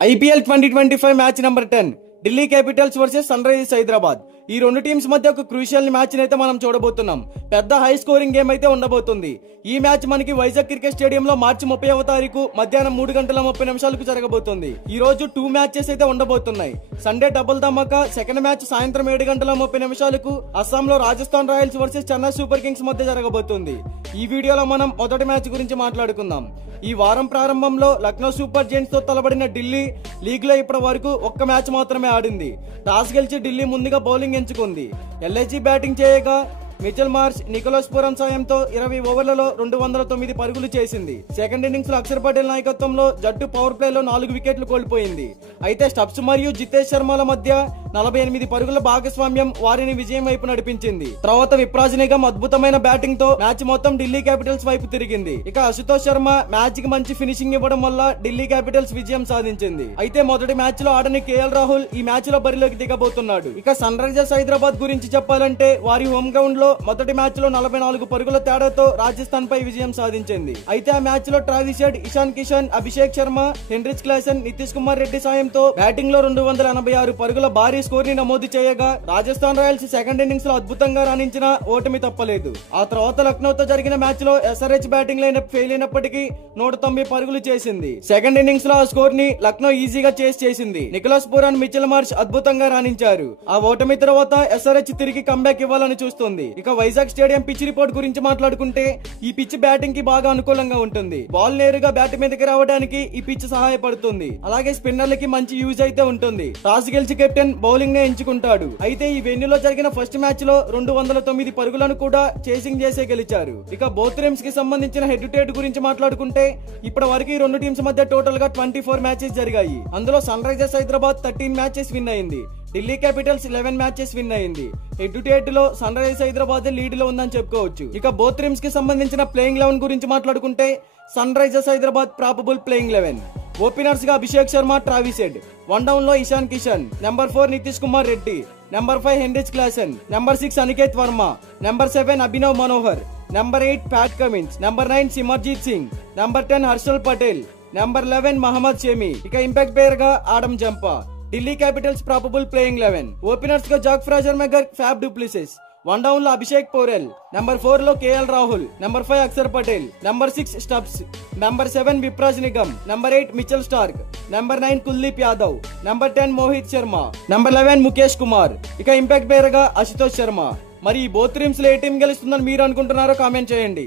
IPL 2025 match number 10 Delhi Capitals versus Sunrisers Hyderabad. ఈ రెండు teams మధ్య ఒక క్రూషియల్ మ్యాచ్ అయితే మనం చూడబోతున్నాం. పెద్ద హై స్కోరింగ్ గేమ్ అయితే ఉండబోతుంది. ఈ మ్యాచ్ మనకి వైజాగ్ క్రికెట్ స్టేడియంలో మార్చి 30వ తారీఖు మధ్యాహ్నం 3:30 జరగబోతుంది. ఈ రోజు 2 మ్యాచెస్ అయితే ఉండబోతున్నాయి. సండే డబుల్ ధమాకా సెకండ్ మ్యాచ్ సాయంత్రం 7:30 అస్సాంలో Rajasthan Royals versus Chennai super Kings మధ్య జరగబోతుంది. ఈ వీడియోలో మనం మొదటి మ్యాచ్ గురించి మాట్లాడుకుందాం. ఈ వారం ప్రారంభంలో లక్నో సూపర్ జైంట్స్ తో తలబడిన ఢిల్లీ లీగ్ లో ఇప్పటి వరకు ఒక్క మ్యాచ్ మాత్రమే ఆడింది. టాస్ గెలిచి ఢిల్లీ ముందుగా బౌలింగ్ ఎంచుకుంది. LSG బ్యాటింగ్ చేయగా మిచెల్ మార్ష్, నికోలస్ పూరన్ సాయంతో 20 ఓవర్లలో 209 పరుగులు చేసింది. సెకండ్ ఇన్నింగ్స్ లో అక్షర్ పటేల్ నాయకత్వంలో జట్టు పవర్ ప్లే లో 4 వికెట్లు కోల్పోయింది. అయితే స్టబ్స్ మరియు జితేష్ శర్మల మధ్య 48 పరుగుల భాగస్వామ్యం వారిని విజయం వైపు నడిపించింది. తర్వాత విప్రాజ్ నిగమ్ అద్భుతమైన బ్యాటింగ్ తో మ్యాచ్ మొత్తం ఢిల్లీ క్యాపిటల్స్ వైపు తిరిగింది. ఇక అశుతోష్ శర్మ మ్యాచ్ కి మంచి ఫినిషింగ్ ఇవ్వడం వల్ల ఢిల్లీ క్యాపిటల్స్ విజయం సాధించింది. అయితే మొదటి మ్యాచ్ లో ఆడని KL రాహుల్ ఈ మ్యాచ్ లో బరిలోకి దిగబోతున్నాడు. ఇక సన్ రైజర్స్ హైదరాబాద్ గురించి చెప్పాలంటే వారి హోమ్ గ్రౌండ్ లో మొదటి మ్యాచ్ లో 44 పరుగుల తేడాతో రాజస్థాన్ పై విజయం సాధించింది. అయితే ఆ మ్యాచ్ లో Travis head, Ishan Kishan, Abhishek Sharma, Heinrich Klaasen, Nitish Kumar Reddy సాయంతో బ్యాటింగ్ లో 286 పరుగుల భారీ స్కోర్ ని నమోదు చేయగా రాజస్థాన్ రాయల్స్ సెకండ్ ఇన్నింగ్స్ లో అద్భుతంగా రాణించిన ఓటమి తప్పలేదు. ఆ తర్వాత లక్నోతో జరిగిన మ్యాచ్ లో SRH బ్యాటింగ్ లైనప్ ఫెయిల్ అయినప్పటికీ 190 పరుగులు చేసింది. సెకండ్ ఇన్నింగ్స్ లో ఆ స్కోర్ ని లక్నో ఈజీగా చేసింది. నికోలస్ పూరన్, మిచెల్ మార్ష్ అద్భుతంగా రాణించారు. ఆ ఓటమి తర్వాత SRH తిరిగి కంబ్యాక్ ఇవ్వాలని చూస్తుంది. ఇక వైజాగ్ స్టేడియం పిచ్ రిపోర్ట్ గురించి మాట్లాడుకుంటే ఈ పిచ్ బ్యాటింగ్ కి బాగా అనుకూలంగా ఉంటుంది. బాల్ నేరుగా బ్యాట్ మీదకి రావడానికి ఈ పిచ్ సహాయపడుతుంది. అలాగే స్పిన్నర్లకి మంచి యూజ్ అయితే ఉంటుంది. టాస్ గెలిచి కెప్టెన్ బౌలింగ్ నే ఎంచుకుంటాడు. అయితే ఈ వెన్యూలో జరిగిన ఫస్ట్ మ్యాచ్ లో 209 పరుగులను కూడా చేసింగ్ చేసే గెలిచారు. ఇక బోత్ టీమ్స్ కి సంబంధించిన హెడ్ టు హెడ్ గురించి మాట్లాడుకుంటే ఇప్పటి వరకు ఈ రెండు టీమ్స్ మధ్య టోటల్ గా 24 మ్యాచెస్ జరిగాయి. అందులో Sunrisers Hyderabad 13 matches win అయింది. ఢిల్లీ క్యాపిటల్స్ 11 మ్యాచెస్ విన్ అయింది. హెడ్ టు హెడ్ లో సన్ రైజర్స్ హైదరాబాద్ లీడ్ లో ఉందని చెప్పుకోవచ్చు. ఇక బోత్ టీమ్స్ కి సంబంధించిన ప్లేయింగ్ 11 గురించి మాట్లాడుకుంటే Sunrisers Hyderabad probable playing 11. Openers గా Abhishek Sharma, Travis Head. One down లో Ishan Kishan. Number 4 Nitish Kumar Reddy. Number 5 Heinrich Klaasen. Number 6 Aniket Varma. Number 7 Abhinav Manohar. Number 8 Pat Cummins. Number 9 Simarjeet Singh. Number 10 Harshal Patel. Number 11 Mohammed Shami. ఇక ఇంపాక్ట్ ప్లేయర్ గా Adam Zampa. Delhi Capitals probable playing 11. Openers గా Jake Fraser మెగర్, fab du Plessis. One down లో Abhishek Porel. Number 4 లో KL Rahul. Number 5 Axar Patel. Number 6 Stubbs. Number 7 Vipraj Nigam. Number 8 Mitchell Starc. Number 9 Kuldeep Yadav. Number 10 Mohit Sharma. Number 11 Mukesh Kumar. ఇక impact player గా అశుతోష్ శర్మ. మరి ఈ both teams లో ఏ టీం గెలుస్తుందని మీరు అనుకుంటున్నారో కామెంట్ చేయండి.